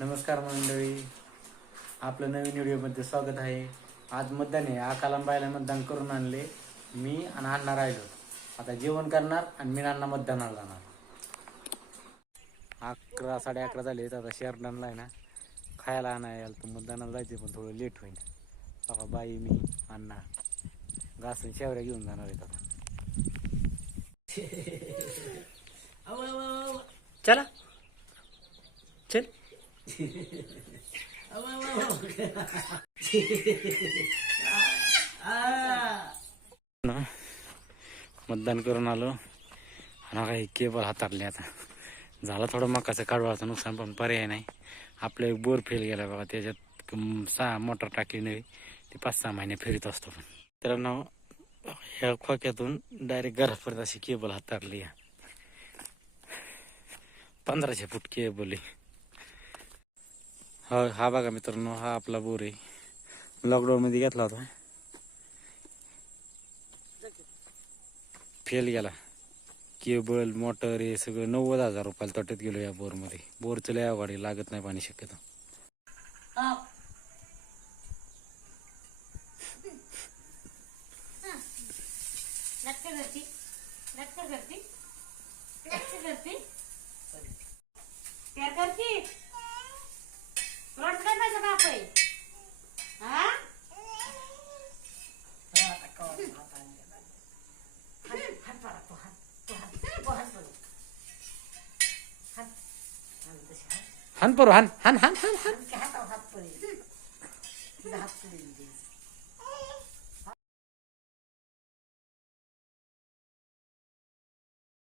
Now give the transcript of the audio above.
नमस्कार मंडळी. आपलं नवीन व्हिडिओमध्ये स्वागत आहे. आज मतदान आहे. आकालांबाईला मतदान करून आणले. मी आणि अण्णा राहिलो. आता जेवण करणार आणि मी अण्णा मतदानाला जाणार. अकरा साडे अकरा झाले आता शेरडानला आहे ना खायला आणायला तर मतदानाला जायचे पण थोडं लेट होईल बाबा बाई मी अण्णा. घासून शेवऱ्या घेऊन जाणार आहेत आता. चला. चल. ना मतदान करून आलो. हा काही केबल हातारले आता. झालं थोडं मकाचं काढवाचं नुकसान पण पर्याय नाही. आपलं एक बोर फेल गेला बघा त्याच्यात सहा मोटर टाकली नवी ते पाच सहा महिने फिरत असतो पण. मित्रांनो नाव ह्या खोक्यातून डायरेक्ट घरापर्यंत अशी केबल हातारली पंधराशे फूट केबल आहे. हा हा बघा मित्रांनो हा आपला बोर आहे. लॉकडाऊन मध्ये घेतला होता. फेल गेला. केबल मोटर हे सगळं नव्वद हजार रुपयाला तटत गेलो या बोरमध्ये. बोरचं लय अवघड आहे, लागत नाही पाणी शक्यतो. करती 어이. 아? 한보로 한 한 한 한한. 한한한한